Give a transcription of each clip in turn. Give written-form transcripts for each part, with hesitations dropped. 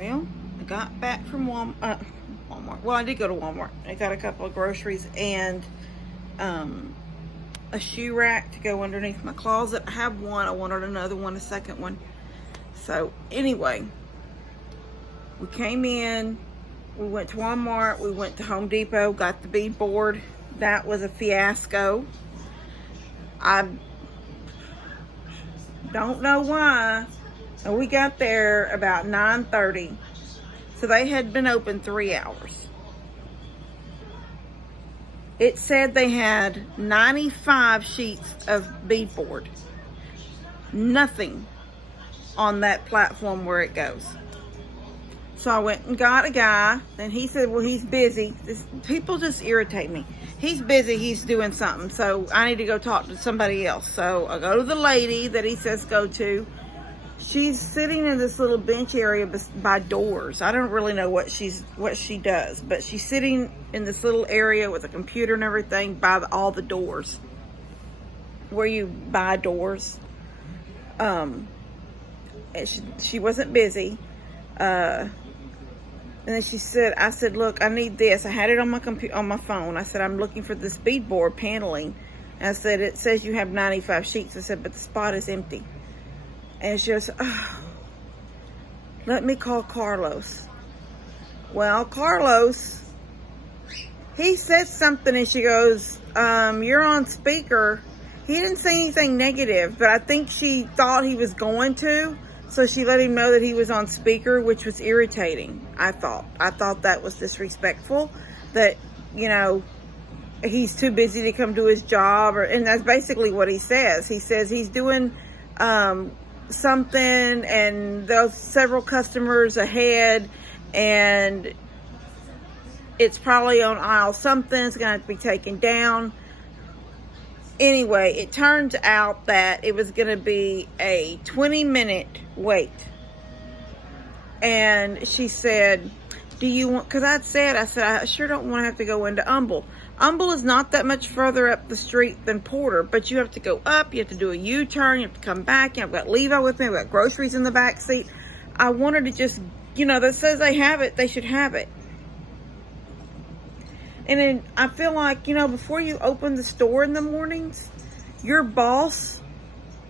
Well, I got back from Walmart. Well, I did go to Walmart. I got a couple of groceries and a shoe rack to go underneath my closet. I have one. I wanted another one, a second one. So anyway, we came in. We went to Walmart. We went to Home Depot. Got the beadboard. That was a fiasco. I don't know why. And we got there about 9:30. So they had been open 3 hours. It said they had 95 sheets of beadboard. Nothing on that platform where it goes. So I went and got a guy, and he said, well, he's busy. People just irritate me. He's busy, he's doing something, so I need to go talk to somebody else. So I go to the lady that he says go to. She's sitting in this little bench area by doors. I don't really know what she does, but she's sitting in this little area with a computer and everything by all the doors where you buy doors. And she wasn't busy. And then I said, look, I need this. I had it on my phone. I said, I'm looking for this beadboard paneling. And I said, it says you have 95 sheets. I said, but the spot is empty. And she goes, oh, let me call Carlos. Well, Carlos, he said something and she goes, you're on speaker. He didn't say anything negative, but I think she thought he was going to. So she let him know that he was on speaker, which was irritating, I thought. I thought that was disrespectful, that, he's too busy to come do his job. And that's basically what he says. He says he's doing something and there's several customers ahead and it's probably on aisle something. It's going to have to be taken down. Anyway, it turns out that it was going to be a 20-minute wait. And she said, do you want, because I said, I sure don't want to have to go into Humble. Humble is not that much further up the street than Porter, but you have to go up, you have to do a U-turn, you have to come back. I've got Levi with me, I've got groceries in the back seat. I wanted to just, that says they have it, they should have it. And then I feel like, before you open the store in the mornings, your boss,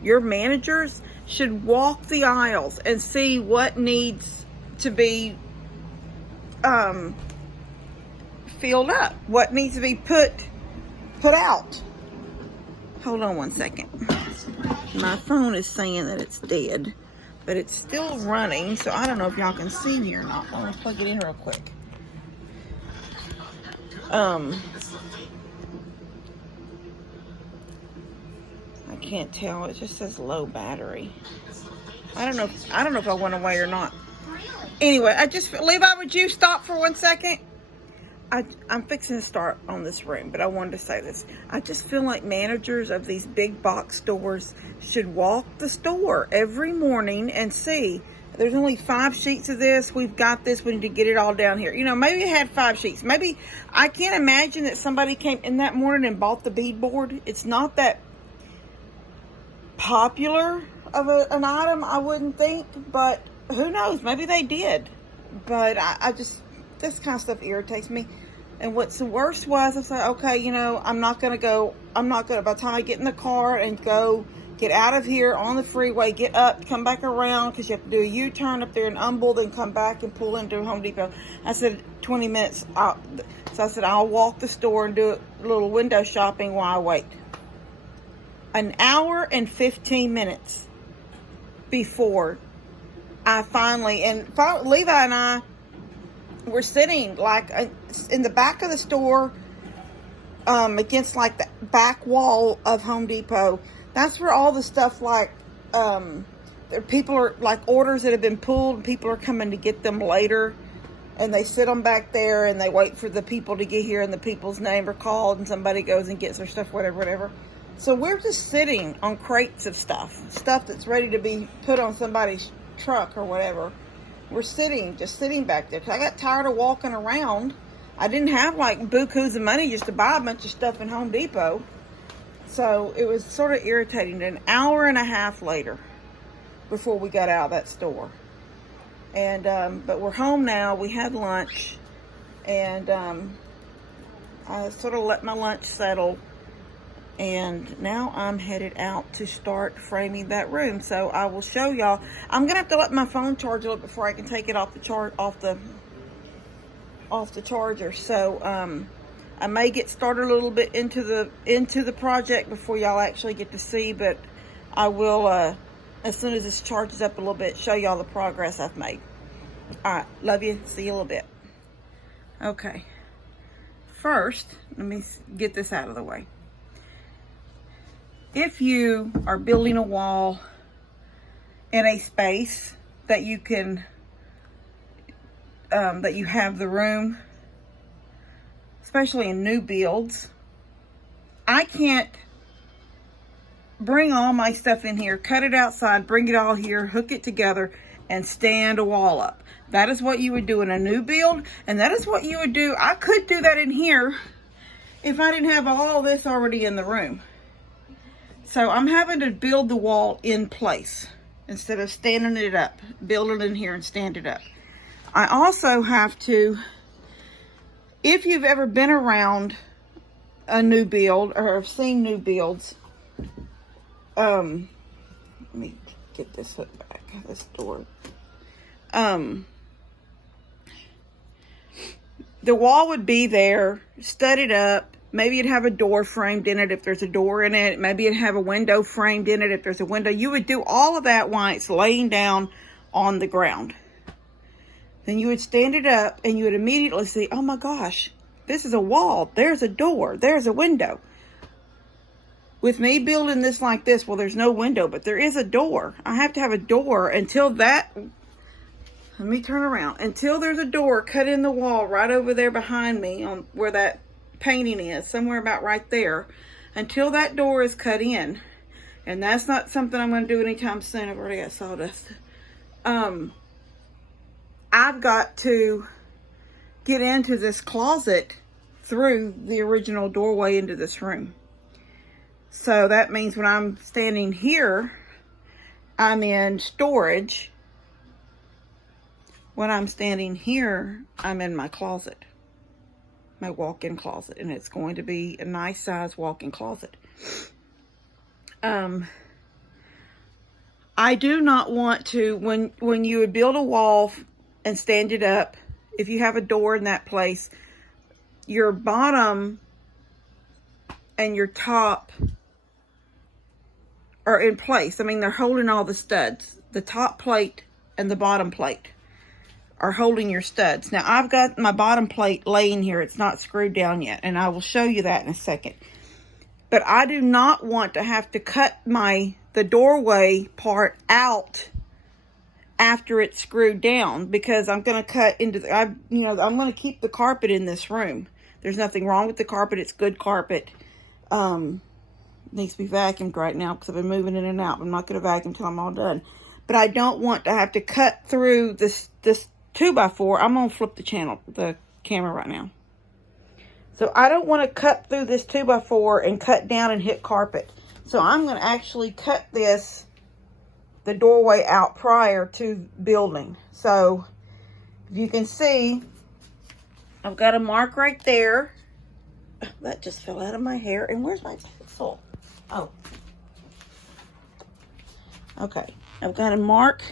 your managers should walk the aisles and see what needs to be filled up, what needs to be put out. Hold on one second. My phone is saying that it's dead, but it's still running, so I don't know if y'all can see me or not. I'm gonna plug it in real quick. I can't tell. It just says low battery. I don't know if I went away or not. Anyway, Levi, would you stop for 1 second? I'm fixing to start on this room, but I wanted to say this. I just feel like managers of these big box stores should walk the store every morning and see, there's only 5 sheets of this. We've got this. We need to get it all down here. Maybe it had 5 sheets. Maybe, I can't imagine that somebody came in that morning and bought the beadboard. It's not that popular of an item, I wouldn't think, but who knows? Maybe they did. But this kind of stuff irritates me. And what's the worst was, I said, okay, by the time I get in the car and go get out of here on the freeway, get up, come back around, because you have to do a U-turn up there in Humble, then come back and pull into Home Depot. I said 20 minutes. So I said, I'll walk the store and do a little window shopping while I wait. An hour and 15 minutes before I finally, Levi and I were sitting in the back of the store, against the back wall of Home Depot. That's where all the stuff people are orders that have been pulled, and people are coming to get them later, and they sit them back there and they wait for the people to get here, and the people's name are called and somebody goes and gets their stuff, whatever. So we're just sitting on crates of stuff that's ready to be put on somebody's truck or whatever. We're just sitting back there. 'Cause I got tired of walking around. I didn't have bukus of money just to buy a bunch of stuff in Home Depot. So it was sort of irritating. An hour and a half later before we got out of that store. And but we're home now. We had lunch, and I sort of let my lunch settle, and now I'm headed out to start framing that room. So I will show y'all. I'm gonna have to let my phone charge a little before I can take it off the charger. So I may get started a little bit into the project before y'all actually get to see, but I will as soon as this charges up a little bit, show y'all the progress I've made. All right, love you. See you a little bit. Okay. First, let me get this out of the way. If you are building a wall in a space that you can, that you have the room, especially in new builds, I can't bring all my stuff in here, cut it outside, bring it all here, hook it together, and stand a wall up. That is what you would do in a new build, and that is what you would do. I could do that in here if I didn't have all this already in the room. So I'm having to build the wall in place instead of standing it up, build it in here and stand it up. I also have to, if you've ever been around a new build or have seen new builds, let me get this hook back, this door. The wall would be there, studded up. Maybe you'd have a door framed in it if there's a door in it. Maybe you'd have a window framed in it if there's a window. You would do all of that while it's laying down on the ground. Then you would stand it up and you would immediately see, oh my gosh, this is a wall. There's a door. There's a window. With me building this like this, well, there's no window, but there is a door. I have to have a door until that, let me turn around, until there's a door cut in the wall right over there behind me on where that painting is, somewhere about right there, until that door is cut in. And that's not something I'm going to do anytime soon. I've already got sawdust. I've got to get into this closet through the original doorway into this room. So that means when I'm standing here, I'm in storage. When I'm standing here, I'm in my closet, my walk-in closet, and it's going to be a nice size walk-in closet. I do not want to, when you would build a wall and stand it up, if you have a door in that place, your bottom and your top are in place. I mean, they're holding all the studs. The top plate and the bottom plate are holding your studs. Now, I've got my bottom plate laying here. It's not screwed down yet, and I will show you that in a second. But I do not want to have to cut the doorway part out after it's screwed down, because I'm going to cut into I'm going to keep the carpet in this room. There's nothing wrong with the carpet. It's good carpet. Needs to be vacuumed right now because I've been moving in and out. I'm not going to vacuum until I'm all done. But I don't want to have to cut through this 2x4. I'm going to flip the camera right now. So I don't want to cut through this 2x4 and cut down and hit carpet. So I'm going to actually cut the doorway out prior to building. So if you can see, I've got a mark right there. That just fell out of my hair. And where's my pencil? Oh. Okay. I've got a mark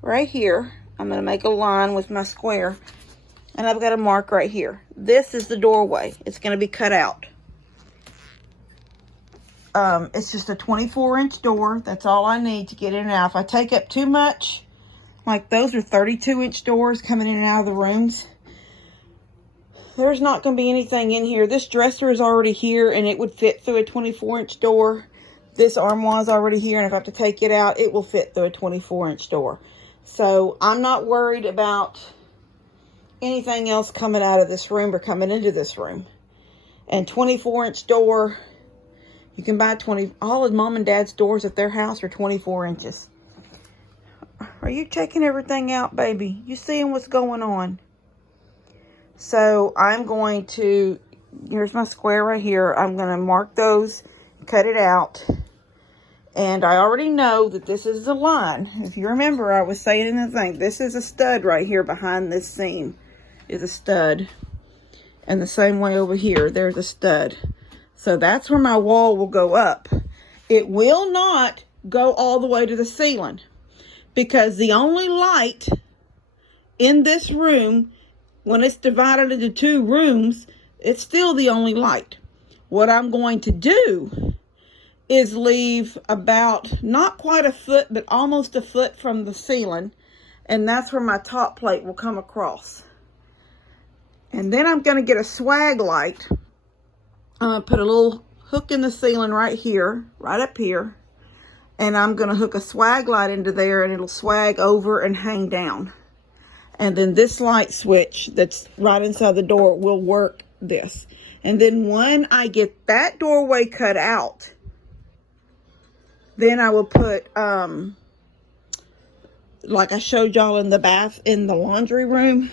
right here. I'm going to make a line with my square. And I've got a mark right here. This is the doorway. It's going to be cut out. It's just a 24-inch door. That's all I need to get in and out. If I take up too much, like those are 32-inch doors coming in and out of the rooms, there's not going to be anything in here. This dresser is already here, and it would fit through a 24-inch door. This armoire is already here, and if I have to take it out, it will fit through a 24-inch door. So I'm not worried about anything else coming out of this room or coming into this room. And 24-inch door, you can buy all of Mom and Dad's doors at their house are 24 inches. Are you checking everything out, baby? You seeing what's going on? So I'm going to, here's my square right here. I'm going to mark those, cut it out. And I already know that this is the line. If you remember, I was saying in the thing, this is a stud right here behind this seam is a stud. And the same way over here, there's a stud. So that's where my wall will go up. It will not go all the way to the ceiling, because the only light in this room, when it's divided into 2 rooms, it's still the only light. What I'm going to do is leave about not quite a foot, but almost a foot from the ceiling, and that's where my top plate will come across. And then I'm going to get a swag light. I'm going to put a little hook in the ceiling right here, right up here, and I'm going to hook a swag light into there, and it'll swag over and hang down. And then this light switch that's right inside the door will work this. And then when I get that doorway cut out, then I will put, like I showed y'all in the laundry room,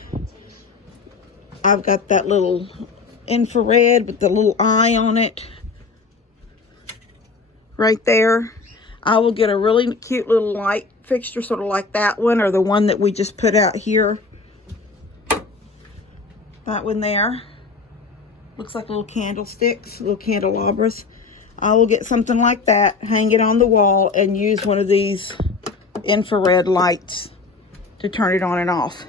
I've got that little infrared with the little eye on it right there. I will get a really cute little light fixture, sort of like that one, or the one that we just put out here. That one there. Looks like little candlesticks, little candelabras. I will get something like that, hang it on the wall, and use one of these infrared lights to turn it on and off.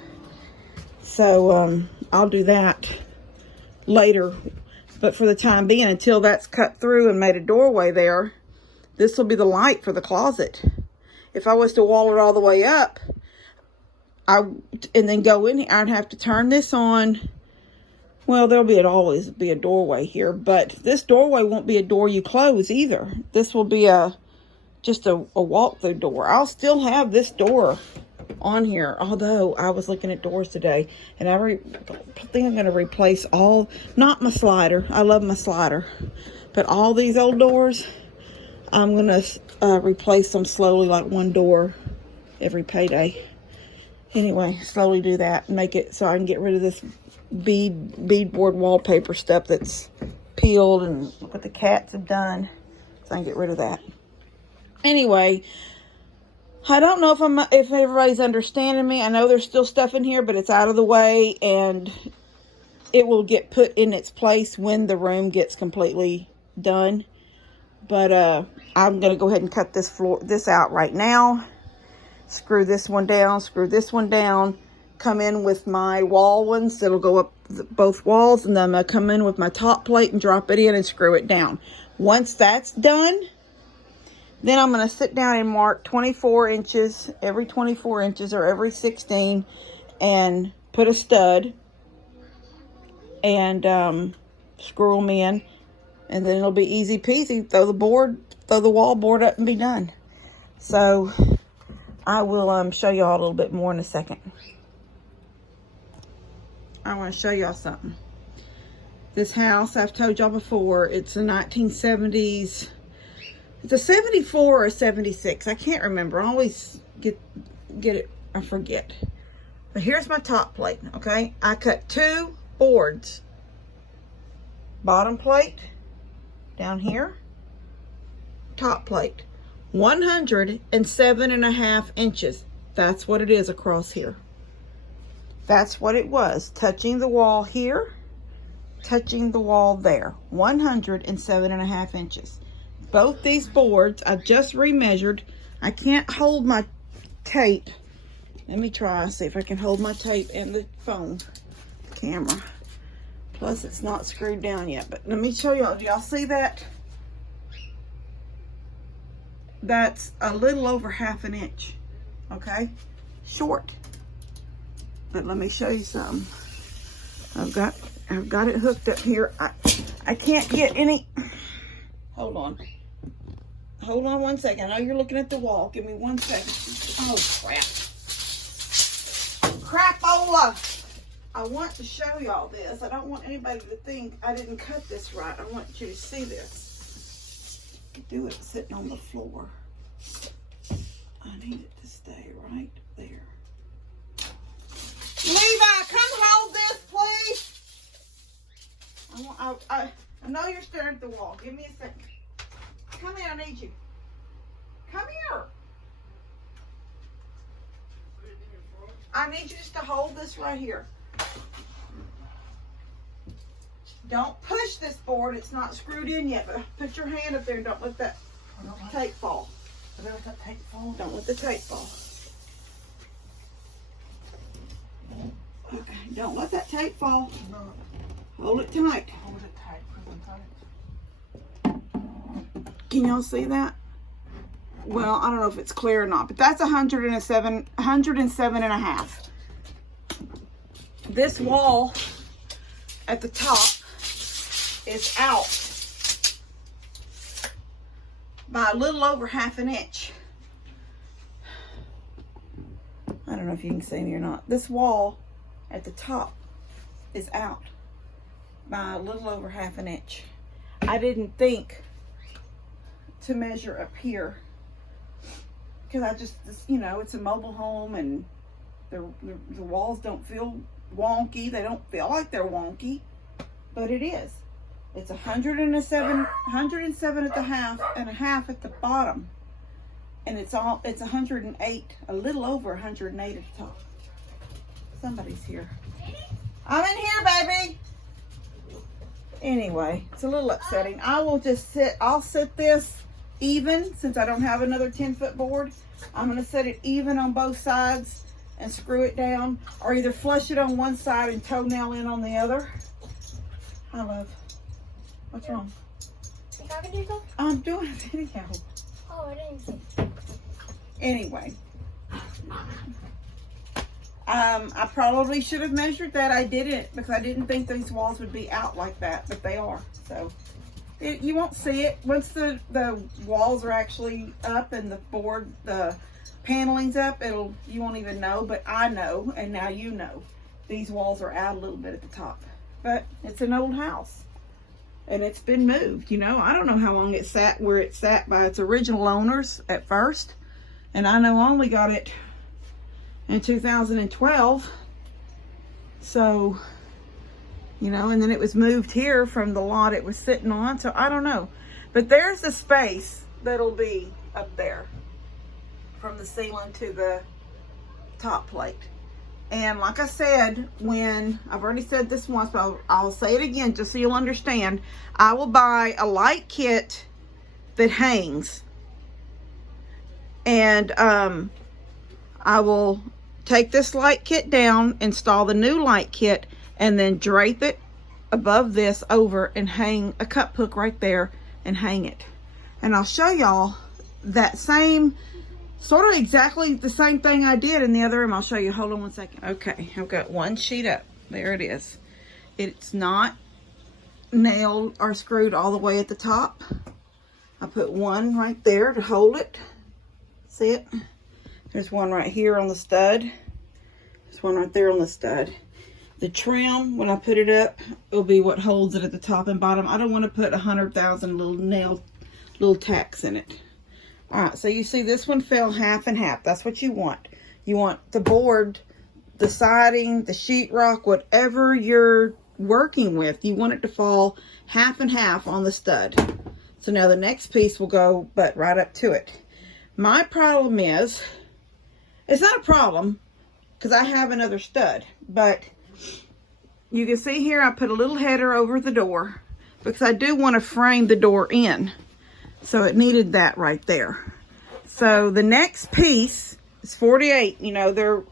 So I'll do that later. But for the time being, until that's cut through and made a doorway there, this will be the light for the closet. If I was to wall it all the way up, and then go in here, I'd have to turn this on. Well, there'll always be a doorway here, but this doorway won't be a door you close either. This will be just a walk-through door. I'll still have this door on here, although I was looking at doors today, and I think I'm going to replace not my slider. I love my slider, but all these old doors, I'm going to replace them slowly, like one door every payday. Anyway, slowly do that and make it so I can get rid of this beadboard wallpaper stuff that's peeled and what the cats have done, so I can get rid of that. Anyway, I don't know if everybody's understanding me. I know there's still stuff in here, but it's out of the way, and it will get put in its place when the room gets completely done. But I'm gonna go ahead and cut this out right now. Screw this one down, screw this one down, come in with my wall ones that'll go up both walls, and then I'm gonna come in with my top plate and drop it in and screw it down. Once that's done, then I'm gonna sit down and mark 24 inches, every 24 inches or every 16, and put a stud and screw them in, and then it'll be easy peasy. Throw the wall board up and be done. So I will show y'all a little bit more in a second. I want to show y'all something. This house, I've told y'all before, it's a 1970s. It's a 74 or a 76. I can't remember. I always get it. I forget. But here's my top plate, okay? I cut 2 boards. Bottom plate down here. Top plate. 107.5 inches. That's what it is across here. That's what it was. Touching the wall here, touching the wall there. 107.5 inches. Both these boards, I just remeasured. I can't hold my tape. Let me try, see if I can hold my tape and the phone camera. Plus, it's not screwed down yet. But let me show y'all. Do y'all see that? That's a little over 1/2 inch. Okay? Short. But let me show you something. I've got it hooked up here. I can't get any. Hold on. Hold on one second. I know you're looking at the wall. Give me 1 second. Oh, crap. Crapola. I want to show y'all this. I don't want anybody to think I didn't cut this right. I want you to see this. Do it sitting on the floor. I need it to stay right there. Levi, come hold this, please. I know you're staring at the wall. Give me a second. Come here, I need you. Come here. I need you just to hold this right here. Don't push this board. It's not screwed in yet, but put your hand up there and don't let that tape fall. Don't let that tape fall. Don't let the tape fall. Okay, don't let that tape fall. No. Hold it tight. Hold it tight, prison tight. Can y'all see that? Well, I don't know if it's clear or not, but that's 107 and a half. This wall at the top is out by a little over half an inch. I don't know if you can see me or not. This wall at the top is out by a little over half an inch. I didn't think to measure up here because I just, you know, it's a mobile home and the walls don't feel wonky. They don't feel like they're wonky, but it is. It's 107 and a half at the bottom, and it's 108, a little over 108 at the top. Somebody's here. I'm in here, baby. Anyway, it's a little upsetting. I will just sit. I'll sit this even since I don't have another 10-foot board. I'm going to set it even on both sides and screw it down, or either flush it on one side and toenail in on the other. Hi, love. What's wrong? You talking to yourself? I'm doing a video. Oh, I didn't see. Anyway. I probably should have measured that. I didn't because I didn't think these walls would be out like that, but they are. So you won't see it once the walls are actually up and the paneling's up. You won't even know, but I know, and now you know. These walls are out a little bit at the top, but it's an old house and it's been moved. You know, I don't know how long it sat where it sat by its original owners at first, and I know I only got it in 2012. So, you know, and then it was moved here from the lot it was sitting on. So I don't know, but there's the space that'll be up there from the ceiling to the top plate. And like I said, when I've already said this once, but I'll say it again just so you'll understand. I will buy a light kit that hangs, and I will take this light kit down, install the new light kit, and then drape it above this over and hang a cup hook right there and hang it. And I'll show y'all that same, sort of exactly the same thing I did in the other room. I'll show you. Hold on one second. Okay, I've got one sheet up. There it is. It's not nailed or screwed all the way at the top. I put one right there to hold it. See it? There's one right here on the stud. There's one right there on the stud. The trim, when I put it up, will be what holds it at the top and bottom. I don't want to put 100,000 little tacks in it. All right, so you see this one fell half and half. That's what you want. You want the board, the siding, the sheetrock, whatever you're working with, you want it to fall half and half on the stud. So now the next piece will go but right up to it. My problem is, it's not a problem because I have another stud, but you can see here I put a little header over the door because I do want to frame the door in. So it needed that right there. So the next piece is 48. You know, they're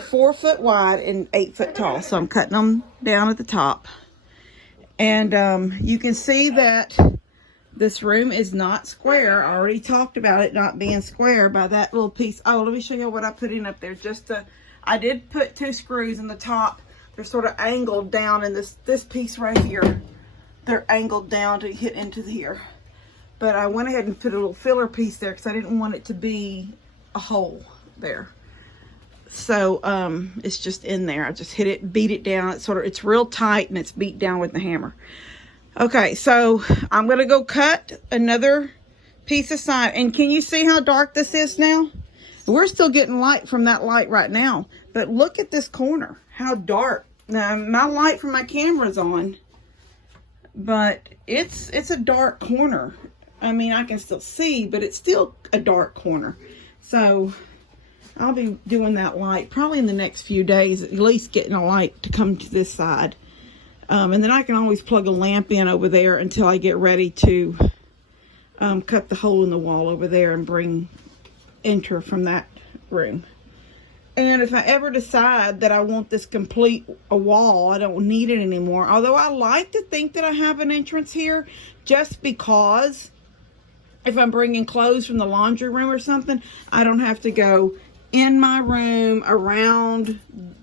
4 foot wide and 8 foot tall. So I'm cutting them down at the top. And you can see that this room is not square. I already talked about it not being square by that little piece. Oh, let me show you what I put in up there. I did put 2 screws in the top. They're sort of angled down in this piece right here. They're angled down to hit into here. But I went ahead and put a little filler piece there because I didn't want it to be a hole there. So it's just in there. I just hit it, beat it down. It's real tight and it's beat down with the hammer. Okay, so I'm gonna go cut another piece of siding. And can you see how dark this is now? We're still getting light from that light right now. But look at this corner, how dark. Now my light from my camera's on, but it's a dark corner. I mean, I can still see, but it's still a dark corner. So I'll be doing that light probably in the next few days, at least getting a light to come to this side. And then I can always plug a lamp in over there until I get ready to cut the hole in the wall over there and enter from that room. And if I ever decide that I want this complete a wall, I don't need it anymore. Although I like to think that I have an entrance here, just because if I'm bringing clothes from the laundry room or something, I don't have to go in my room, around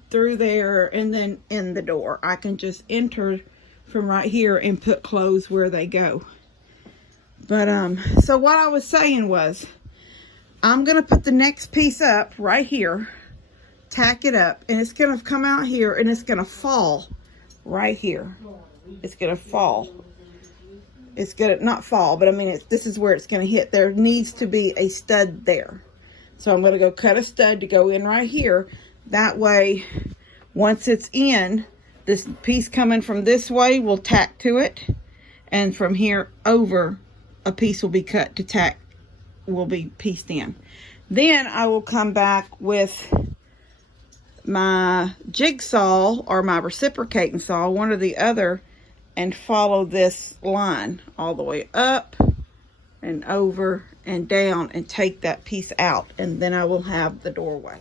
through there, and then in the door. I can just enter from right here and put clothes where they go. But so what I was saying was, I'm gonna put the next piece up right here, tack it up, and it's gonna come out here and it's gonna fall right here. It's gonna fall. It's gonna not fall, but I mean, this is where it's gonna hit. There needs to be a stud there. So I'm gonna go cut a stud to go in right here. That way, once it's in, this piece coming from this way will tack to it. And from here over, a piece will be cut to tack, will be pieced in. Then I will come back with my jigsaw or my reciprocating saw, one or the other, and follow this line all the way up and over and down and take that piece out, and then I will have the doorway.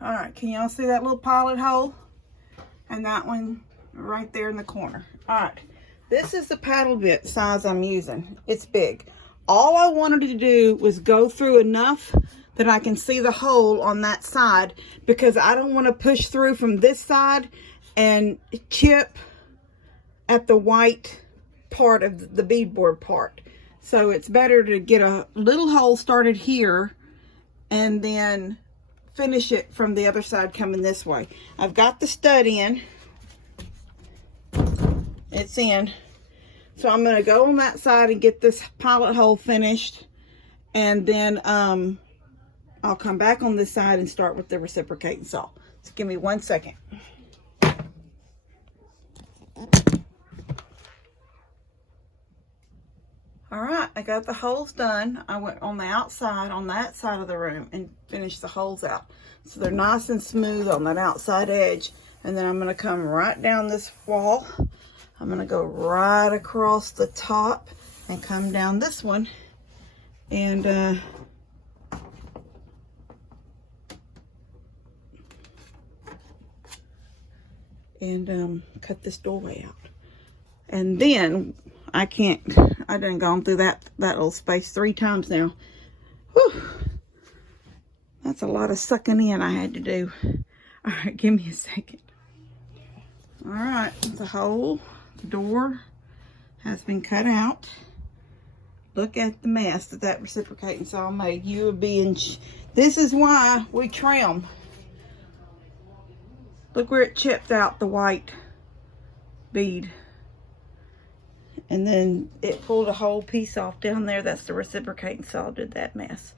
All right, can y'all see that little pilot hole? And that one right there in the corner. All right, this is the paddle bit size I'm using. It's big. All I wanted to do was go through enough that I can see the hole on that side, because I don't want to push through from this side and chip at the white part of the beadboard part. So it's better to get a little hole started here and then finish it from the other side coming this way. I've got the stud in. It's in. So I'm going to go on that side and get this pilot hole finished. And then I'll come back on this side and start with the reciprocating saw. So give me 1 second. All right, I got the holes done. I went on the outside, on that side of the room, and finished the holes out. So they're nice and smooth on that outside edge. And then I'm gonna come right down this wall. I'm gonna go right across the top and come down this one and cut this doorway out. And then I done gone through that little space 3 times now. Whew. That's a lot of sucking in I had to do. All right, give me a second. All right, the hole, the door has been cut out. Look at the mess that reciprocating saw made. You would be in, this is why we trim. Look where it chipped out the white bead. And then it pulled a whole piece off down there. That's the reciprocating saw did that mess.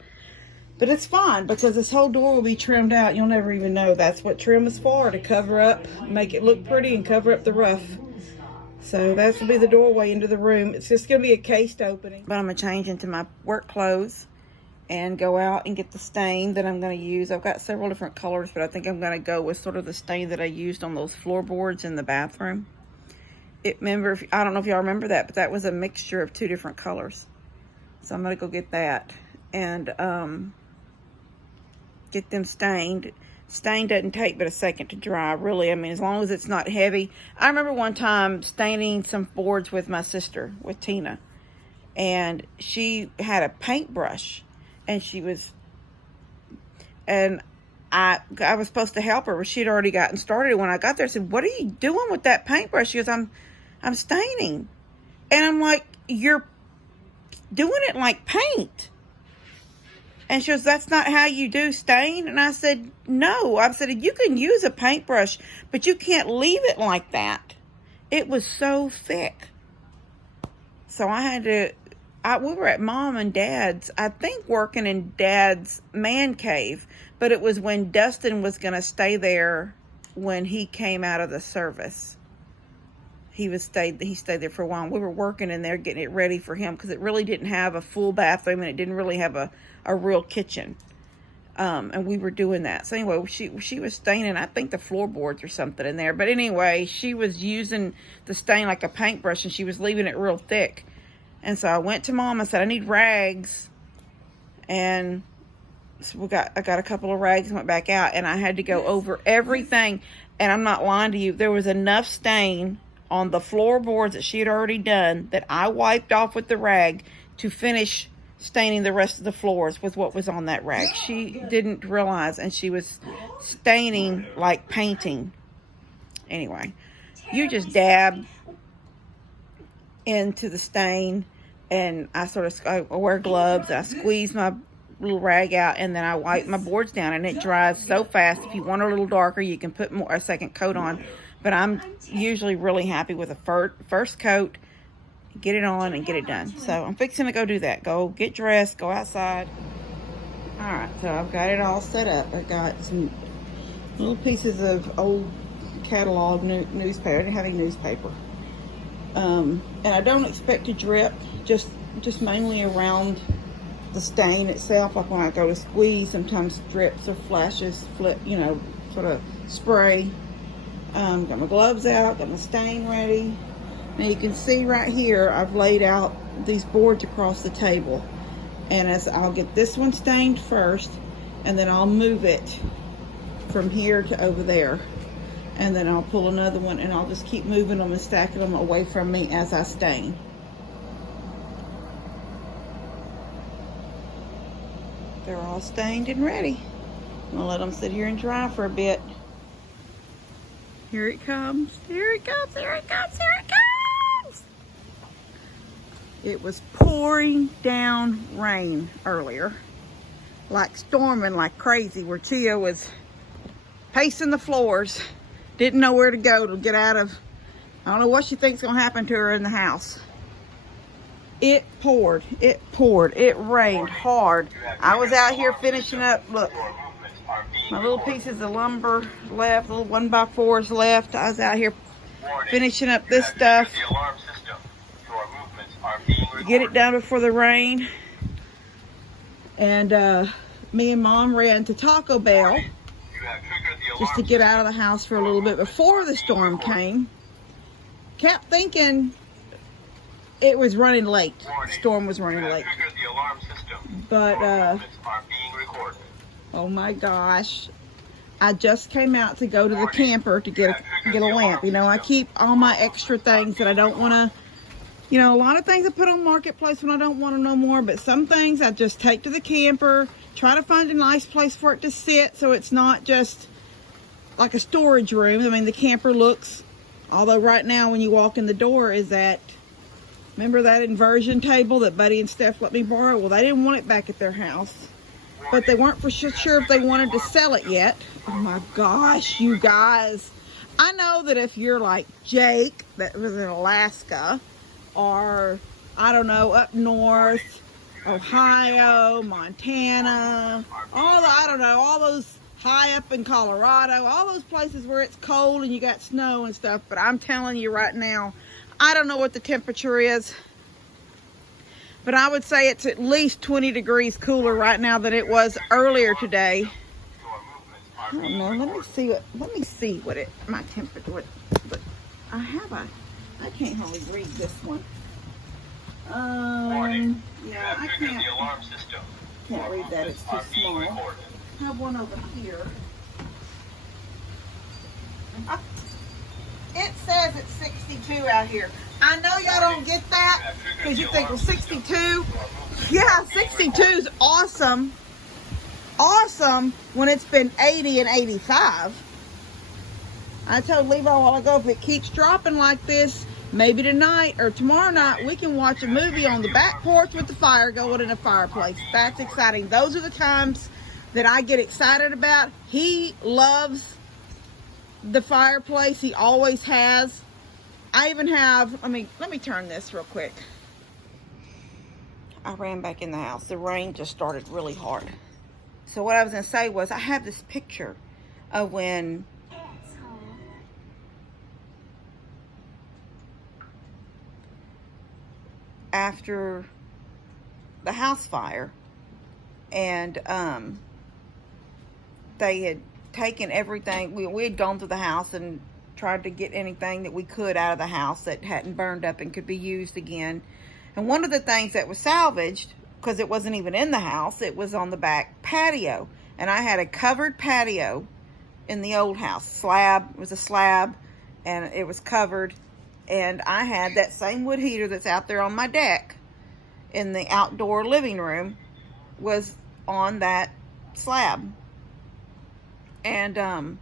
But it's fine, because this whole door will be trimmed out. You'll never even know. That's what trim is for, to cover up, make it look pretty and cover up the rough. So that will be the doorway into the room. It's just going to be a cased opening. But I'm going to change into my work clothes and go out and get the stain that I'm going to use. I've got several different colors, but I think I'm going to go with sort of the stain that I used on those floorboards in the bathroom. I don't know if y'all remember that, but that was a mixture of 2 different colors. So I'm going to go get that and get them stained. Stain doesn't take but a second to dry, really. I mean, as long as it's not heavy. I remember one time staining some boards with my sister, with Tina. And she had a paintbrush. And I was supposed to help her, but she'd already gotten started. When I got there, I said, "What are you doing with that paintbrush?" She goes, I'm staining. And I'm like, "You're doing it like paint." And she goes, "That's not how you do stain." And I said, "No." I said, "You can use a paintbrush, but you can't leave it like that." It was so thick. So I had to, we were at Mom and Dad's, I think working in Dad's man cave, but it was when Dustin was going to stay there when he came out of the service. he stayed there for a while. We were working in there getting it ready for him because it really didn't have a full bathroom and it didn't really have a real kitchen. And we were doing that. So anyway, she was staining, I think, the floorboards or something in there. But anyway, she was using the stain like a paintbrush and she was leaving it real thick. And so I went to Mom and said, I need rags. And so I got a couple of rags and went back out, and I had to go over everything. And I'm not lying to you, there was enough stain on the floorboards that she had already done that I wiped off with the rag to finish staining the rest of the floors with what was on that rag. She didn't realize, and she was staining like painting. Anyway, you just dab into the stain, and I wear gloves, and I squeeze my little rag out, and then I wipe my boards down, and it dries so fast. If you want it a little darker, you can put a second coat on, but I'm usually really happy with a first coat. Get it on and get it done. So I'm fixing to go do that. Go get dressed, go outside. All right, so I've got it all set up. I got some little pieces of old catalog newspaper. I didn't have any newspaper. And I don't expect to drip, just mainly around the stain itself. Like when I go to squeeze, sometimes drips or flashes, sort of spray. Got my gloves out, got my stain ready. Now you can see right here, I've laid out these boards across the table. And as I'll get this one stained first, and then I'll move it from here to over there. And then I'll pull another one, and I'll just keep moving them and stacking them away from me as I stain. They're all stained and ready. I'm gonna let them sit here and dry for a bit. Here it comes, here it comes, here it comes, here it comes! It was pouring down rain earlier, like storming like crazy, where Chia was pacing the floors. Didn't know where to go to get out of, I don't know what she thinks gonna happen to her in the house. It poured, it rained hard. I was out here finishing up, look, my little pieces of lumber left, little 1x4s left. I was out here finishing up this stuff. Get it done before the rain. And me and Mom ran to Taco Bell just to get out of the house for a little bit before the storm came. Kept thinking it was running late. The storm was running late. But, oh my gosh. I just came out to go to the camper to get a lamp. You know, I keep all my extra things that I don't want to, you know, a lot of things I put on Marketplace when I don't want them no more, but some things I just take to the camper, try to find a nice place for it to sit so it's not just like a storage room. I mean, the camper looks, although right now when you walk in the door is that, remember that inversion table that Buddy and Steph let me borrow? Well, they didn't want it back at their house, but they weren't for sure if they wanted to sell it yet. Oh my gosh, you guys. I know that if you're like Jake, that was in Alaska, or I don't know, up north, Ohio, Montana, all those high up in Colorado, all those places where it's cold and you got snow and stuff. But I'm telling you right now, I don't know what the temperature is, but I would say it's at least 20 degrees cooler right now than it was earlier today. I don't know. Let me see what my temperature. But I can't hardly read this one. Yeah, I can't read that. It's too small. I have one over here. It says it's 62 out here. I know y'all don't get that because you think, well, 62. Yeah, 62 is awesome. Awesome when it's been 80 and 85. I told Levi a while ago, if it keeps dropping like this, maybe tonight or tomorrow night we can watch a movie on the back porch with the fire going in a fireplace. That's exciting. Those are the times that I get excited about. He loves the fireplace. He always has. I even have, let me turn this real quick. I ran back in the house. The rain just started really hard. So what I was going to say was I have this picture of when after the house fire, and they had taken everything. We had gone through the house and tried to get anything that we could out of the house that hadn't burned up and could be used again. And one of the things that was salvaged, because it wasn't even in the house, it was on the back patio. And I had a covered patio in the old house. Slab, it was a slab, and it was covered. And I had that same wood heater that's out there on my deck in the outdoor living room was on that slab. And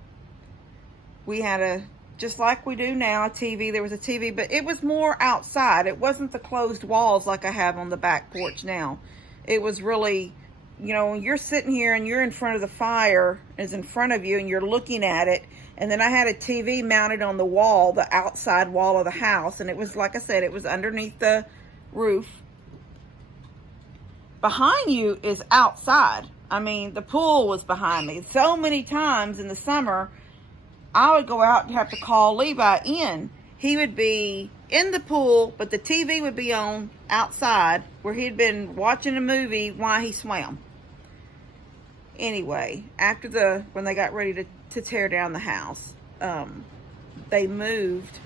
we had just like we do now, a TV. There was a TV, but it was more outside. It wasn't the closed walls like I have on the back porch now. It was really, you know, when you're sitting here and you're in front of the fire is in front of you and you're looking at it. And then I had a TV mounted on the wall, the outside wall of the house. And it was, like I said, it was underneath the roof. Behind you is outside. I mean, the pool was behind me. So many times in the summer, I would go out and have to call Levi in. He would be in the pool, but the TV would be on outside where he'd been watching a movie while he swam. Anyway, after when they got ready to tear down the house, they moved.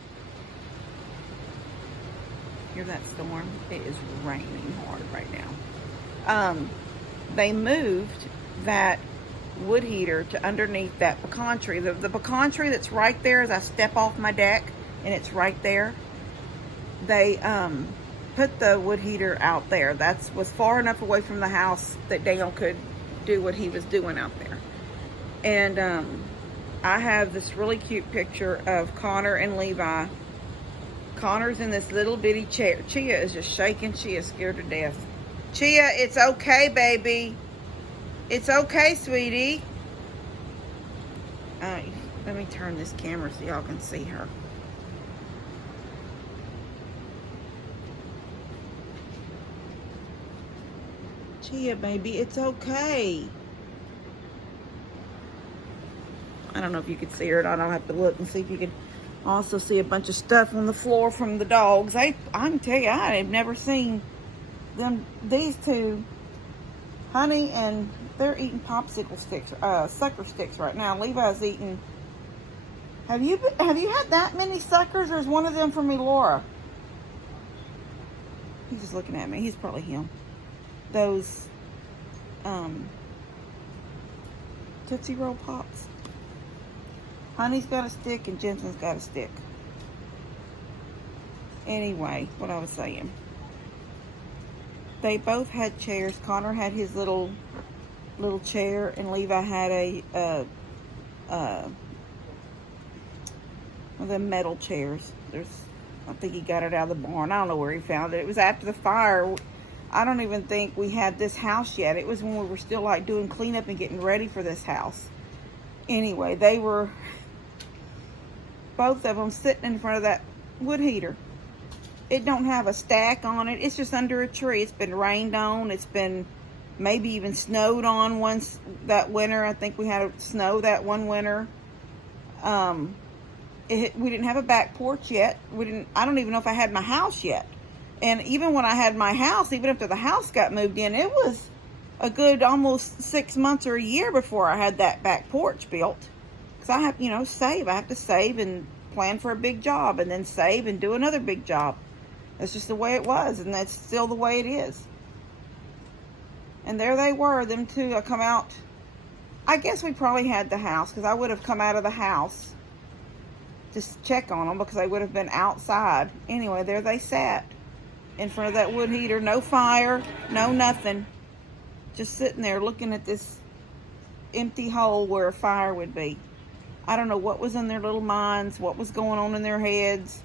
Hear that storm? It is raining hard right now. They moved that wood heater to underneath that pecan tree. The pecan tree that's right there as I step off my deck, and it's right there. They put the wood heater out there. That was far enough away from the house that Daniel could do what he was doing out there. And I have this really cute picture of Connor and Levi. Connor's in this little bitty chair. Chia is just shaking. She is scared to death. Chia, it's okay, baby. It's okay, sweetie. Let me turn this camera so y'all can see her. Chia, baby, it's okay. I don't know if you could see her or not. I'll have to look and see if you could also see a bunch of stuff on the floor from the dogs. I can tell you, I have never seen these two, Honey, and they're eating popsicle sticks, sucker sticks right now. Levi's eating. Have you had that many suckers, or is one of them for me, Laura? He's just looking at me. He's probably him. Those Tootsie Roll Pops. Honey's got a stick and Jensen's got a stick. Anyway, what I was saying. They both had chairs. Connor had his little chair, and Levi had one of the metal chairs. I think he got it out of the barn. I don't know where he found it. It was after the fire. I don't even think we had this house yet. It was when we were still like doing cleanup and getting ready for this house. Anyway, they were both of them sitting in front of that wood heater. It don't have a stack on it. It's just under a tree. It's been rained on. It's been maybe even snowed on once that winter. I think we had snow that one winter. We didn't have a back porch yet. I don't even know if I had my house yet. And even when I had my house, even after the house got moved in, it was a good almost 6 months or a year before I had that back porch built. Because I have, save. I have to save and plan for a big job, and then save and do another big job. That's just the way it was, and that's still the way it is. And there they were, them two. I come out. I guess we probably had the house, because I would have come out of the house to check on them, because they would have been outside. Anyway, there they sat in front of that wood heater. No fire, no nothing. Just sitting there looking at this empty hole where a fire would be. I don't know what was in their little minds, what was going on in their heads.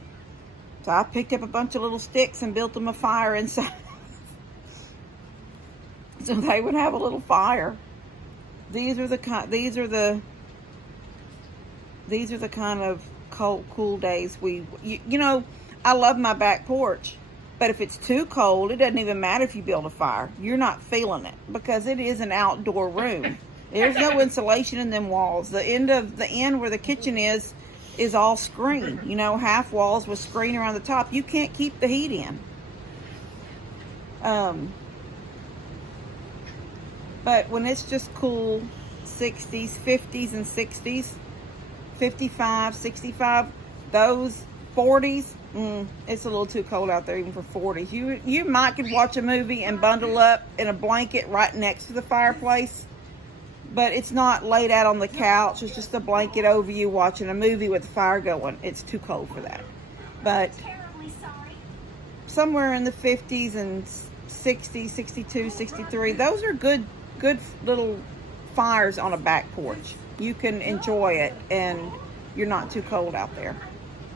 So I picked up a bunch of little sticks and built them a fire inside. So they would have a little fire. These are the kind of cool days I love my back porch. But if it's too cold, it doesn't even matter if you build a fire. You're not feeling it, because it is an outdoor room. There's no insulation in them walls. The end where the kitchen is all screen. Half walls with screen around the top. You can't keep the heat in. But when it's just cool 60s, 50s and 60s, 55, 65, those 40s, it's a little too cold out there even for 40s. You might could watch a movie and bundle up in a blanket right next to the fireplace, but it's not laid out on the couch. It's just a blanket over you watching a movie with the fire going. It's too cold for that. But somewhere in the 50s and 60s, 62, 63, those are good little fires on a back porch. You can enjoy it and you're not too cold out there.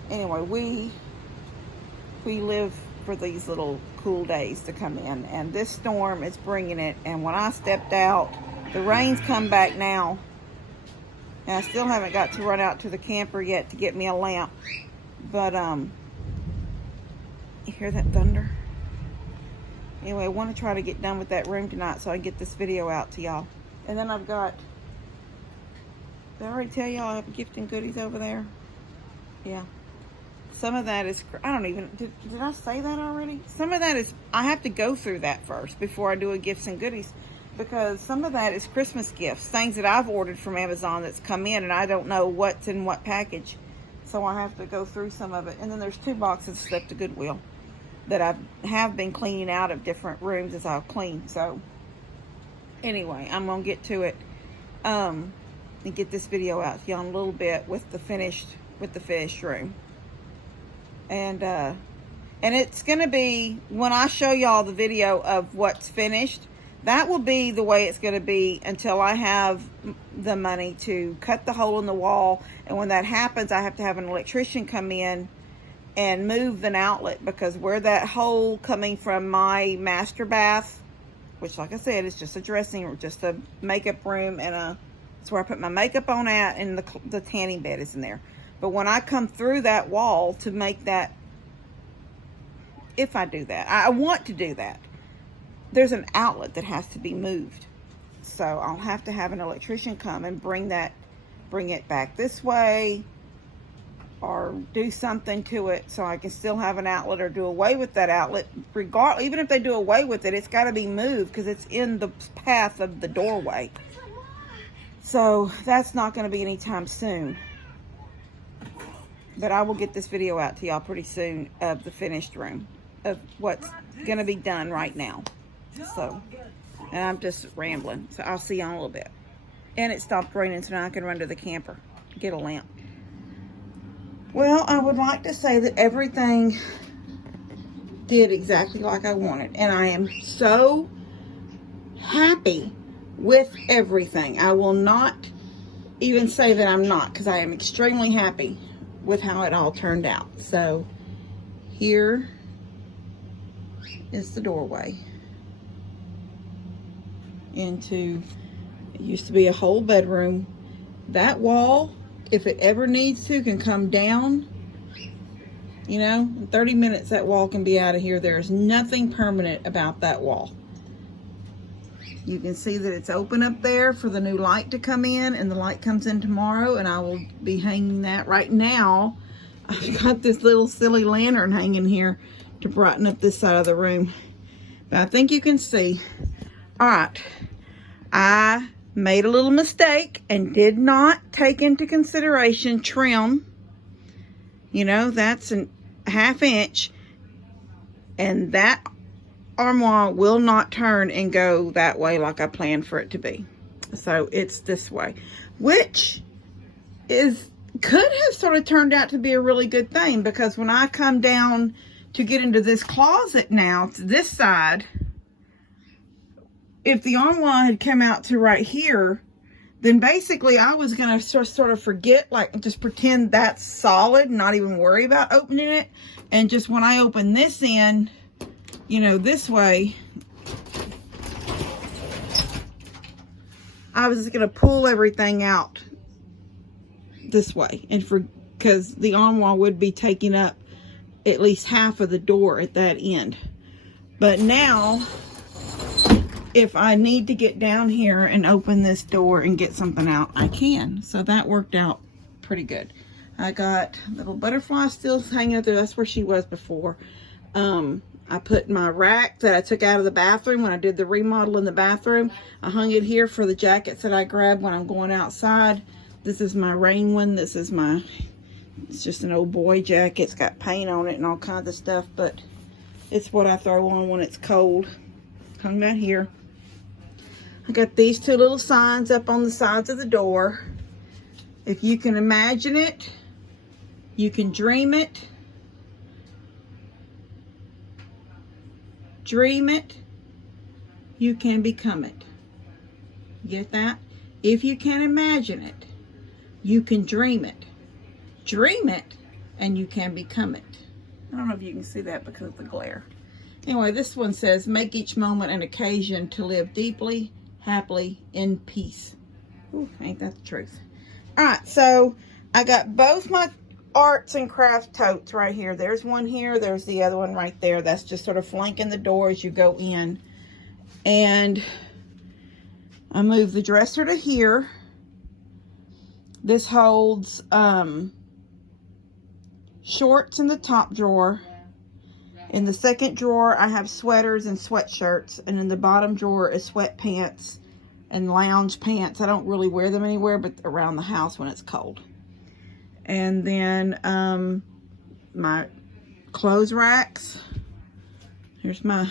Anyway, we live for these little cool days to come in, and this storm is bringing it. And when I stepped out, the rain's come back now, and I still haven't got to run out to the camper yet to get me a lamp. But you hear that thunder? Anyway, I want to try to get done with that room tonight so I can get this video out to y'all. And then I've got, did I already tell y'all I have gift and goodies over there? Yeah. Some of that is, I don't even, did I say that already? Some of that is, I have to go through that first before I do a gifts and goodies, because some of that is Christmas gifts, things that I've ordered from Amazon that's come in and I don't know what's in what package. So I have to go through some of it. And then there's 2 boxes of stuff to Goodwill that I have been cleaning out of different rooms as I've cleaned. So anyway, I'm going to get to it and get this video out to y'all in a little bit with the finished room. And it's going to be, when I show y'all the video of what's finished, that will be the way it's going to be until I have the money to cut the hole in the wall. And when that happens, I have to have an electrician come in and move an outlet, because where that hole coming from my master bath, which like I said, is just a dressing room, just a makeup room, and that's where I put my makeup on at, and the tanning bed is in there. But when I come through that wall to make that, if I do that, I want to do that, there's an outlet that has to be moved. So I'll have to have an electrician come and bring it back this way, or do something to it so I can still have an outlet, or do away with that outlet. Regardless, even if they do away with it, it's got to be moved because it's in the path of the doorway. So that's not going to be anytime soon. But I will get this video out to y'all pretty soon of the finished room, of what's going to be done right now. So, and I'm just rambling. So I'll see y'all in a little bit. And it stopped raining, so now I can run to the camper, get a lamp. Well, I would like to say that everything did exactly like I wanted. And I am so happy with everything. I will not even say that I'm not, because I am extremely happy with how it all turned out. So here is the doorway into, it used to be a whole bedroom. That wall, if it ever needs to, can come down. You know, in 30 minutes that wall can be out of here. There's nothing permanent about that wall. You can see that it's open up there for the new light to come in, and the light comes in tomorrow, and I will be hanging that. Right now, I've got this little silly lantern hanging here to brighten up this side of the room. But I think you can see. All right, I made a little mistake and did not take into consideration trim. You know, that's a ½ inch, and that armoire will not turn and go that way like I planned for it to be. So it's this way, which could have sort of turned out to be a really good thing, because when I come down to get into this closet now, to this side, if the armoire had come out to right here, then basically I was going to sort of forget, like just pretend that's solid, not even worry about opening it. And just when I open this in, you know, this way, I was just going to pull everything out this way, and because the armoire would be taking up at least half of the door at that end. But now, if I need to get down here and open this door and get something out, I can. So that worked out pretty good. I got little butterfly still hanging up there. That's where she was before. I put my rack that I took out of the bathroom when I did the remodel in the bathroom. I hung it here for the jackets that I grab when I'm going outside. This is my rain one. This is my, it's just an old boy jacket. It's got paint on it and all kinds of stuff, but it's what I throw on when it's cold. Hung that here. I got these two little signs up on the sides of the door. If you can imagine it, you can dream it. Dream it, you can become it. Get that? If you can imagine it, you can dream it. Dream it, and you can become it. I don't know if you can see that because of the glare. Anyway, this one says, make each moment an occasion to live deeply, happily, in peace. Ooh, ain't that the truth? All right, so I got both my arts and crafts totes right here. There's one here. There's the other one right there. That's just sort of flanking the door as you go in. And I moved the dresser to here. This holds shorts in the top drawer. In the second drawer, I have sweaters and sweatshirts. And in the bottom drawer is sweatpants and lounge pants. I don't really wear them anywhere but around the house when it's cold. And then my clothes racks. There's my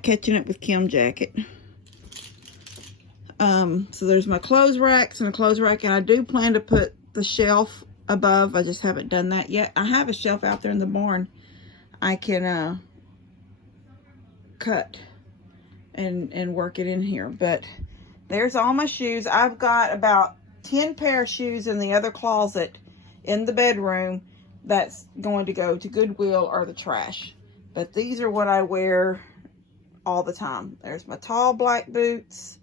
Catching Up with Kim jacket. So there's my clothes racks and a clothes rack, and I do plan to put the shelf above. I just haven't done that yet. I have a shelf out there in the barn I can cut and work it in here. But there's all my shoes. I've got about 10 pair of shoes in the other closet in the bedroom that's going to go to Goodwill or the trash. But these are what I wear all the time. There's my tall black boots.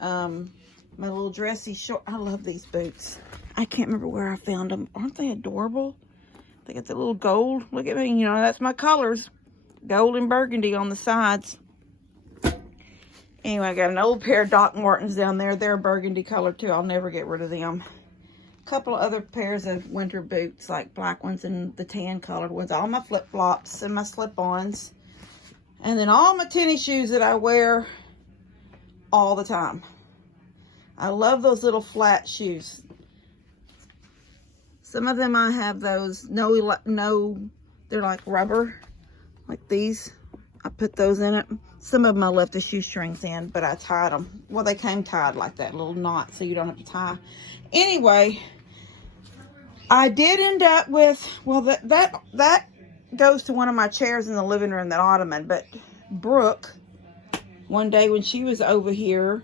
My little dressy short. I love these boots. I can't remember where I found them. Aren't they adorable? They got the little gold. Look at me. You know, that's my colors. Gold and burgundy on the sides. Anyway, I got an old pair of Doc Martens down there. They're burgundy color too. I'll never get rid of them. A couple of other pairs of winter boots, like black ones and the tan colored ones. All my flip-flops and my slip-ons. And then all my tennis shoes that I wear all the time. I love those little flat shoes. Some of them I have those, they're like rubber, like these. I put those in it. Some of them I left the shoestrings in, but I tied them. Well, they came tied like that, little knot, so you don't have to tie. Anyway, I did end up with, well, that goes to one of my chairs in the living room, that ottoman, but Brooke, one day when she was over here,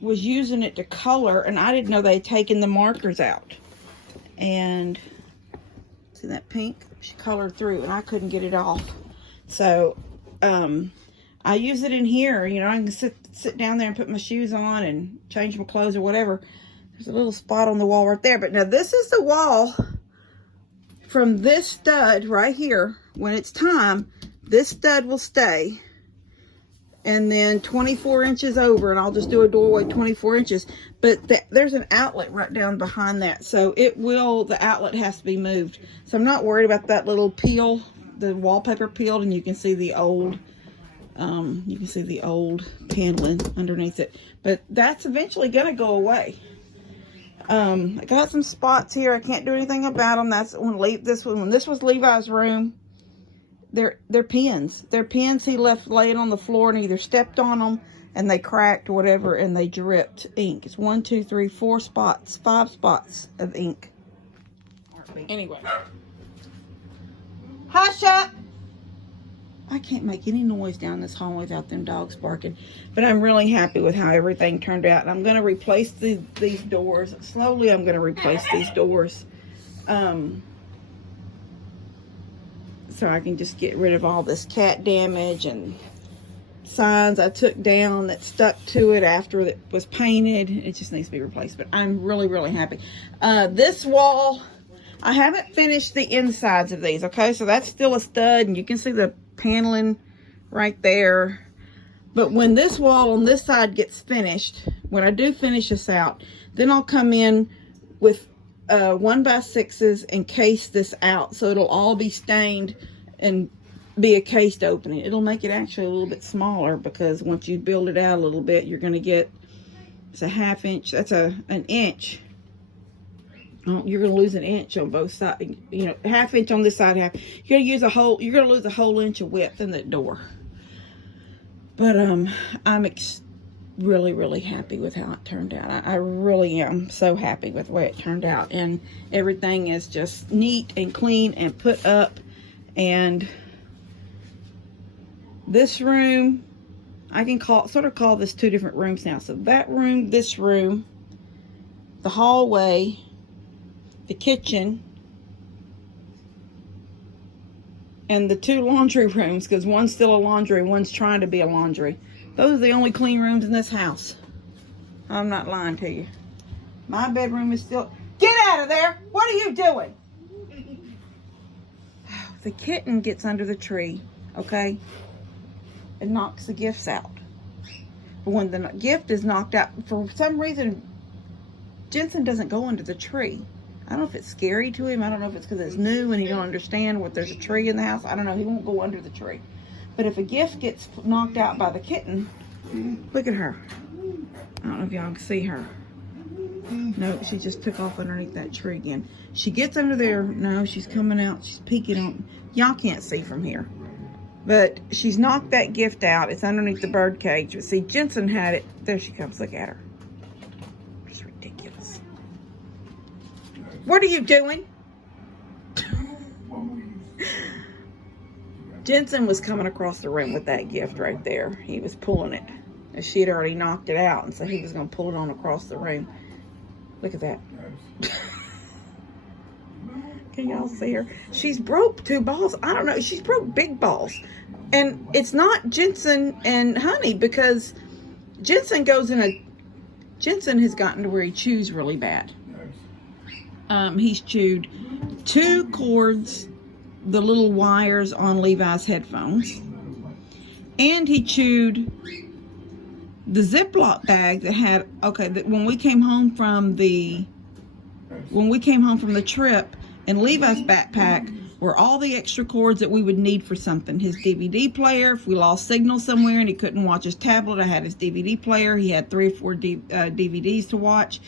was using it to color, and I didn't know they had taken the markers out. And see that pink? She colored through, and I couldn't get it off. So, I use it in here. You know, I can sit down there and put my shoes on and change my clothes or whatever. There's a little spot on the wall right there. But now this is the wall from this stud right here. When it's time, this stud will stay. And then 24 inches over, and I'll just do a doorway 24 inches. But there's an outlet right down behind that. So the outlet has to be moved. So I'm not worried about that little peel, the wallpaper peeled, and you can see the old paneling underneath it. But that's eventually gonna go away. I got some spots here. I can't do anything about them. That's when this was Levi's room. They're pins. They're pins he left laying on the floor and either stepped on them and they cracked or whatever and they dripped ink. It's 1, 2, 3, 4 spots, 5 spots of ink. Anyway. Hush up! I can't make any noise down this hall without them dogs barking. But I'm really happy with how everything turned out. And I'm going to replace these doors. Slowly I'm going to replace these doors. So I can just get rid of all this cat damage and signs I took down that stuck to it after it was painted. It just needs to be replaced. But I'm really, really happy. This wall, I haven't finished the insides of these. Okay, so that's still a stud. And you can see the paneling right there. But when this wall on this side gets finished, when I do finish this out, then I'll come in with 1x6s and case this out so it'll all be stained and be a cased opening. It'll make it actually a little bit smaller, because once you build it out a little bit, you're going to get, it's a 1/2 inch. That's an inch. Oh, you're going to lose an inch on both sides. You know, 1/2 inch on this side, half. You're going to lose a whole inch of width in that door. But I'm really, really happy with how it turned out. I really am so happy with the way it turned out. And everything is just neat and clean and put up. And this room, I can sort of call this 2 different rooms now. So that room, this room, the hallway, the kitchen, and the 2 laundry rooms, because one's still a laundry, one's trying to be a laundry. Those are the only clean rooms in this house. I'm not lying to you. My bedroom is still... Get out of there! What are you doing? The kitten gets under the tree, okay? It knocks the gifts out. But when the gift is knocked out, for some reason, Jensen doesn't go under the tree. I don't know if it's scary to him. I don't know if it's because it's new and he don't understand what there's a tree in the house. I don't know. He won't go under the tree. But if a gift gets knocked out by the kitten, look at her. I don't know if y'all can see her. No, she just took off underneath that tree again. She gets under there. No, she's coming out. She's peeking on. Y'all can't see from here. But she's knocked that gift out. It's underneath the bird cage. But see, Jensen had it. There she comes. Look at her. It's ridiculous. What are you doing? Jensen was coming across the room with that gift right there. He was pulling it. And she had already knocked it out. And so he was going to pull it on across the room. Look at that. Can y'all see her? She's broke 2 balls. I don't know. She's broke big balls. And it's not Jensen and Honey, because Jensen has gotten to where he chews really bad. He's chewed 2 cords, the little wires on Levi's headphones, and he chewed the Ziploc bag that had, when we came home from the trip, in Levi's backpack were all the extra cords that we would need for something. His DVD player, if we lost signal somewhere and he couldn't watch his tablet, I had his DVD player. He had 3 or 4 DVDs to watch.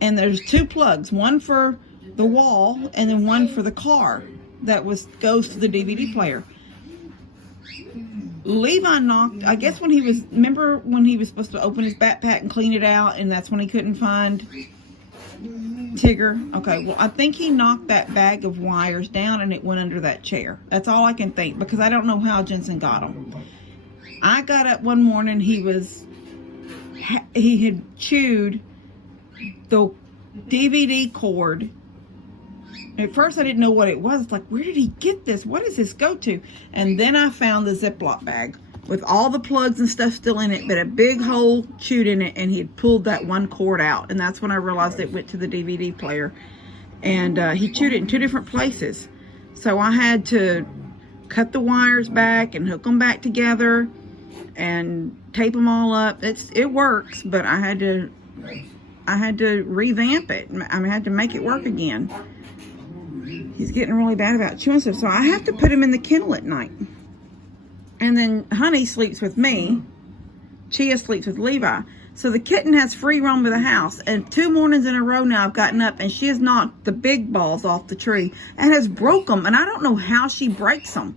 And there's 2 plugs, one for the wall and then one for the car that goes to the DVD player. Levi knocked, I guess remember when he was supposed to open his backpack and clean it out, and that's when he couldn't find Tigger? Okay, well, I think he knocked that bag of wires down and it went under that chair. That's all I can think, because I don't know how Jensen got them. I got up one morning, he had chewed the DVD cord. At first I didn't know what it was. It's like, where did he get this? What does this go to? And then I found the Ziploc bag with all the plugs and stuff still in it, but a big hole chewed in it, and he had pulled that one cord out. And that's when I realized it went to the DVD player. And he chewed it in 2 different places. So I had to cut the wires back and hook them back together and tape them all up. It works, but I had to revamp it. I had to make it work again. He's getting really bad about chewing stuff, so I have to put him in the kennel at night. And then Honey sleeps with me. Chia sleeps with Levi. So the kitten has free roam of the house. And 2 mornings in a row now I've gotten up and she has knocked the big balls off the tree and has broke them. And I don't know how she breaks them.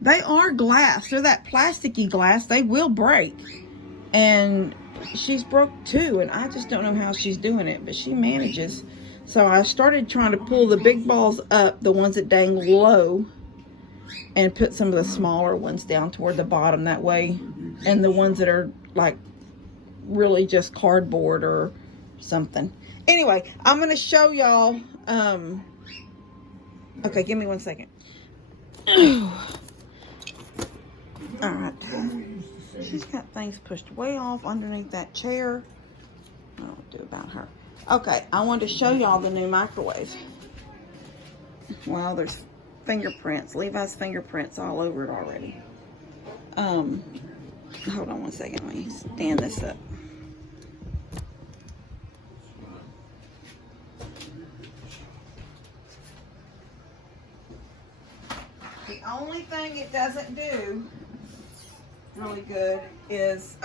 They are glass. They're that plasticky glass. They will break. And she's broke 2. And I just don't know how she's doing it. But she manages. So I started trying to pull the big balls up, the ones that dangle low, and put some of the smaller ones down toward the bottom that way. And the ones that are like really just cardboard or something. Anyway, I'm going to show y'all. Okay, give me 1 second. All right. She's got things pushed way off underneath that chair. I'll do about her. Okay, I wanted to show y'all the new microwave. Well, there's fingerprints, Levi's fingerprints all over it already. Hold on 1 second, let me stand this up. The only thing it doesn't do really good is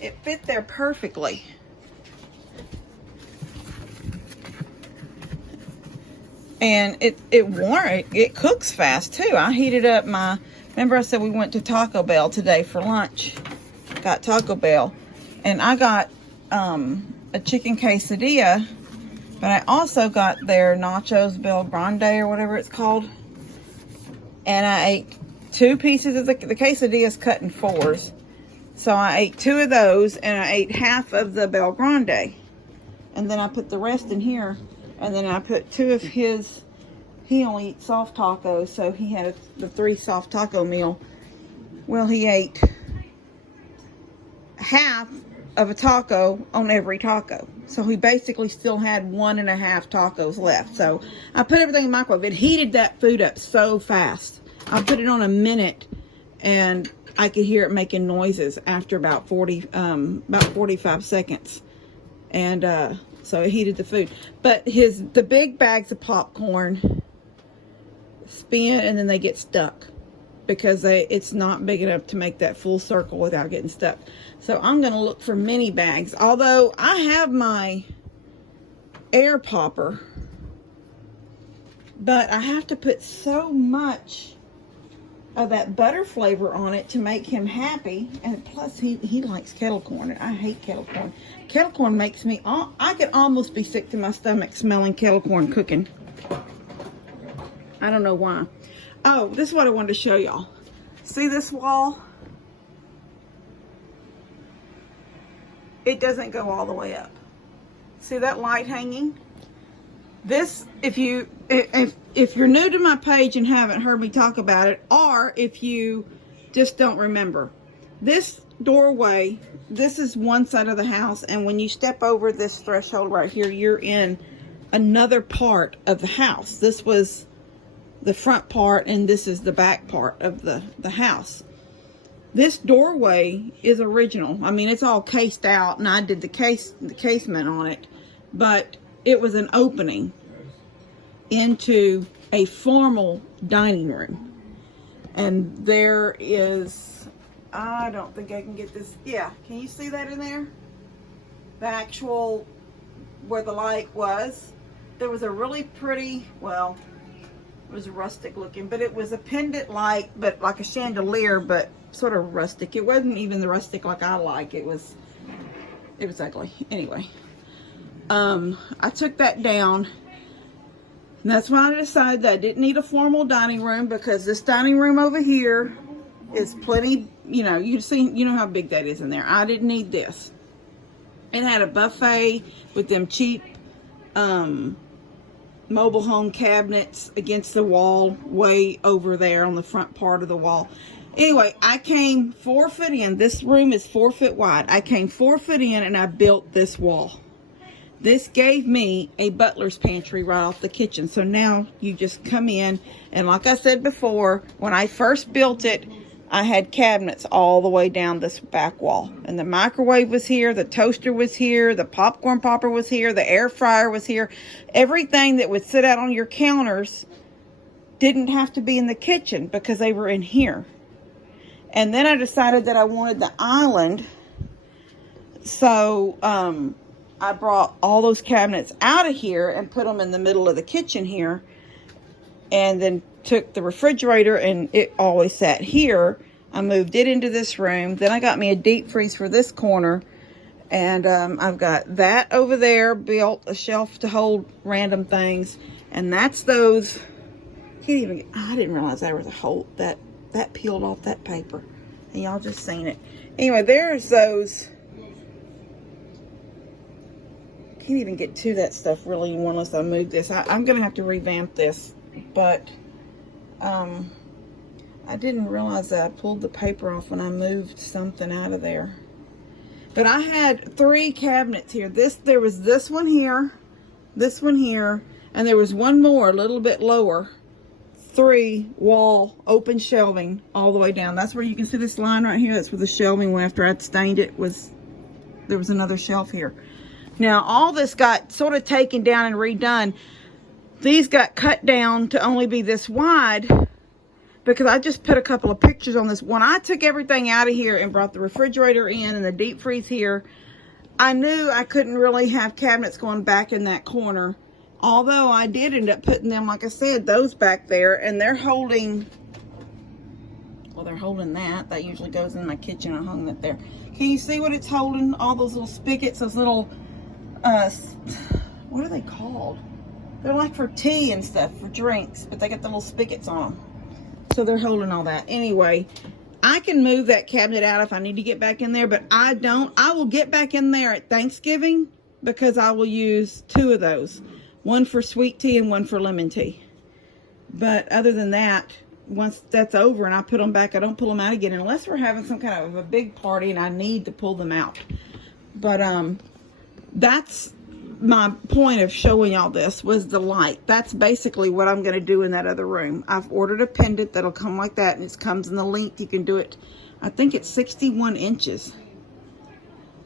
it fit there perfectly. And it cooks fast too. I heated up remember I said we went to Taco Bell today for lunch. Got Taco Bell. And I got a chicken quesadilla, but I also got their nachos Bel Grande or whatever it's called. And I ate 2 pieces of the quesadillas cut in 4s. So I ate 2 of those, and I ate half of the Bel Grande. And then I put the rest in here. And then I put 2 of his, he only eats soft tacos, so he had the 3 soft taco meal. Well, he ate half of a taco on every taco. So he basically still had 1.5 tacos left. So I put everything in the microwave. It heated that food up so fast. I put it on a minute, and I could hear it making noises after about 45 seconds. And so it heated the food. But the big bags of popcorn spin, and then they get stuck because it's not big enough to make that full circle without getting stuck. So I'm going to look for mini bags. Although I have my air popper, but I have to put so much of that butter flavor on it to make him happy. And plus he likes kettle corn, and I hate kettle corn. Kettle corn makes me, I could almost be sick to my stomach smelling kettle corn cooking. I don't know why. Oh, this is what I wanted to show y'all. See this wall? It doesn't go all the way up. See that light hanging? This, if you're new to my page and haven't heard me talk about it, or if you just don't remember, this doorway, this is one side of the house, and when you step over this threshold right here, you're in another part of the house. This was the front part, and this is the back part of the house. This doorway is original. I mean, it's all cased out, and I did the casement on it, but it was an opening into a formal dining room. And there is, I don't think I can get this. Yeah, can you see that in there? The actual, where the light was. There was a really pretty, well, it was rustic looking, but it was a pendant light, but like a chandelier, but sort of rustic. It wasn't even the rustic like I like. It was ugly. Anyway, I took that down. And that's why I decided that I didn't need a formal dining room, because this dining room over here is plenty, you know how big that is in there. I didn't need this. It had a buffet with them cheap mobile home cabinets against the wall way over there on the front part of the wall. Anyway, I came 4 foot in. This room is 4 foot wide. I came 4 foot in, and I built this wall. This gave me a butler's pantry right off the kitchen. So now you just come in, and like I said before, when I first built it, I had cabinets all the way down this back wall. And the microwave was here, the toaster was here, the popcorn popper was here, the air fryer was here. Everything that would sit out on your counters didn't have to be in the kitchen because they were in here. And then I decided that I wanted the island. So, I brought all those cabinets out of here and put them in the middle of the kitchen here, and then took the refrigerator, and it always sat here. I moved it into this room. Then I got me a deep freeze for this corner, and I've got that over there, built a shelf to hold random things, and that's those. I didn't realize there was a hole that peeled off that paper, and y'all just seen it. Anyway, there's those. Can't even get to that stuff really unless I move this. I'm gonna have to revamp this, but I didn't realize that I pulled the paper off when I moved something out of there. But I had 3 cabinets here. There was this one here, and there was one more a little bit lower. 3 wall open shelving all the way down. That's where you can see this line right here. That's where the shelving went after I'd stained it. There was another shelf here. Now, all this got sort of taken down and redone. These got cut down to only be this wide because I just put a couple of pictures on this. When I took everything out of here and brought the refrigerator in and the deep freeze here, I knew I couldn't really have cabinets going back in that corner. Although I did end up putting them, like I said, those back there, and they're holding, well, they're holding that. That usually goes in my kitchen. I hung that there. Can you see what it's holding? All those little spigots, those little, what are they called? They're like for tea and stuff, for drinks, but they got the little spigots on them. So they're holding all that. Anyway, I can move that cabinet out if I need to get back in there, but I don't. I will get back in there at Thanksgiving because I will use 2 of those. One for sweet tea and one for lemon tea. But other than that, once that's over and I put them back, I don't pull them out again unless we're having some kind of a big party and I need to pull them out. But that's my point of showing y'all this, was the light. That's basically what I'm going to do in that other room. I've ordered a pendant that'll come like that, and it comes in the length. You can do it, I think it's 61 inches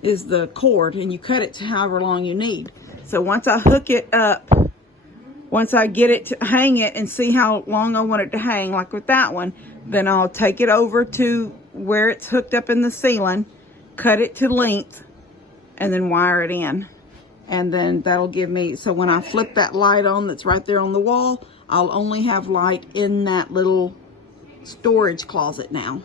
is the cord, and you cut it to however long you need. So once I hook it up, once I get it to hang it and see how long I want it to hang, like with that one, then I'll take it over to where it's hooked up in the ceiling, cut it to length, and then wire it in. And then that'll give me, so when I flip that light on that's right there on the wall, I'll only have light in that little storage closet now.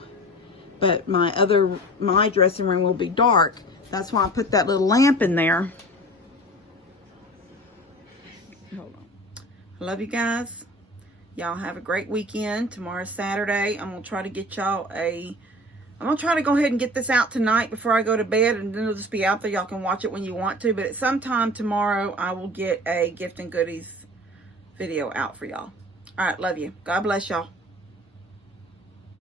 But my dressing room will be dark. That's why I put that little lamp in there. Hold on. I love you guys. Y'all have a great weekend. Tomorrow's Saturday. I'm going to try to get y'all I'm going to try to go ahead and get this out tonight before I go to bed, and then it'll just be out there. Y'all can watch it when you want to, but at some time tomorrow, I will get a gift and goodies video out for y'all. All right, love you. God bless y'all.